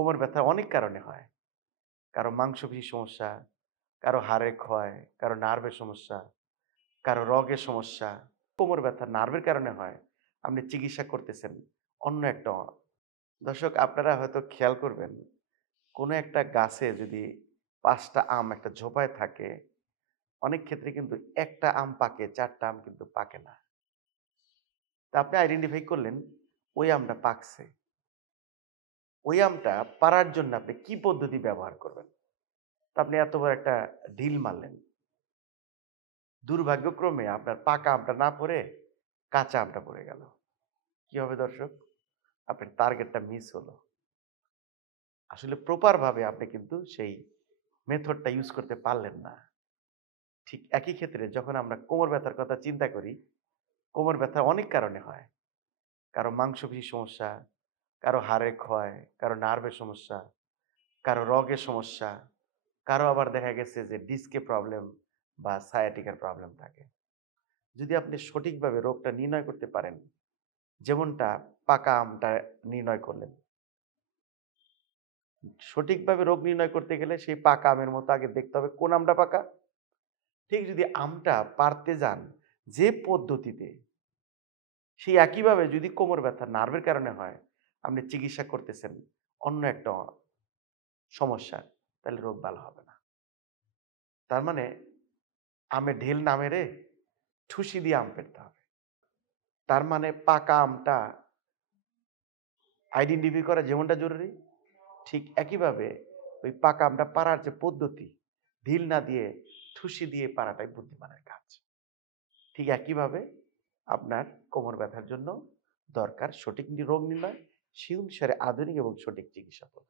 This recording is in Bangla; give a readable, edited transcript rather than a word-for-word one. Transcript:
কোমর ব্যথা অনেক কারণে হয়। কারো মাংসপেশির সমস্যা, কারো হাড়ের ক্ষয়, কারো নার্ভের সমস্যা, কারো রগের সমস্যা। কোমর ব্যথা নার্ভের কারণে হয়। আপনি চিকিৎসা করতেছেন অন্য একটা দর্শক আপনারা হয়তো খেয়াল করবেন, কোনো একটা গাছে যদি ৫ টা আম একটা ঝোপায় থাকে, অনেক ক্ষেত্রে কিন্তু ১ টা আম পাকে, ৪ টা আম কিন্তু পাকে না। তা আপনি আইডেন্টিফাই করলেন ওই আমটা পাকছে। ওই আমটা পাড়ার জন্য আপনি কি পদ্ধতি ব্যবহার করবেন? তা আপনি এত বড় একটা ঢিল মারলেন। দুর্ভাগ্যক্রমে আপনার পাকা আমটা না পড়ে কাঁচা আমটা পড়ে গেল। কি হবে দর্শক? আপনার টার্গেটটা মিস হলো। আসলে প্রপার ভাবে আপনি কিন্তু সেই মেথডটা ইউজ করতে পারলেন না। ঠিক একই ক্ষেত্রে যখন আমরা কোমর ব্যথার কথা চিন্তা করি, কোমর ব্যথা অনেক কারণে হয়। কারো মাংসপেশির সমস্যা, কারো হাড়ের ক্ষয়, কারো নার্ভের সমস্যা, কারো রগের সমস্যা, কারো আবার দেখা গেছে যে ডিস্কে প্রবলেম বা সায়াটিকার প্রবলেম থাকে। যদি আপনি সঠিকভাবে রোগটা নির্ণয় করতে পারেন, যেমনটা পাকা আমটা নির্ণয় করলেন। সঠিকভাবে রোগ নির্ণয় করতে গেলে সেই পাকা আমের মতো আগে দেখতে হবে কোন আমটা পাকা। ঠিক যদি আমটা পারতে যান যে পদ্ধতিতে, সেই একইভাবে যদি কোমর ব্যথা নার্ভের কারণে হয়, আপনি চিকিৎসা করতেছেন অন্য একটা সমস্যা, তাহলে রোগ ভালো হবে না। তার মানে আমে ঢেল না মেরে ঠুসি দিয়ে আম পেড়তে হবে। তার মানে পাকা আমটা আইডেন্টিফাই করা যেমনটা জরুরি, ঠিক একইভাবে ওই পাকা আমটা পাড়ার যে পদ্ধতি, ঢিল না দিয়ে ঠুসি দিয়ে পাড়াটাই বুদ্ধিমানের কাজ। ঠিক একইভাবে আপনার কোমর ব্যথার জন্য দরকার সঠিক রোগ নির্ণয়, সেই অনুসারে আধুনিক এবং সঠিক চিকিৎসা পদ্ধতি।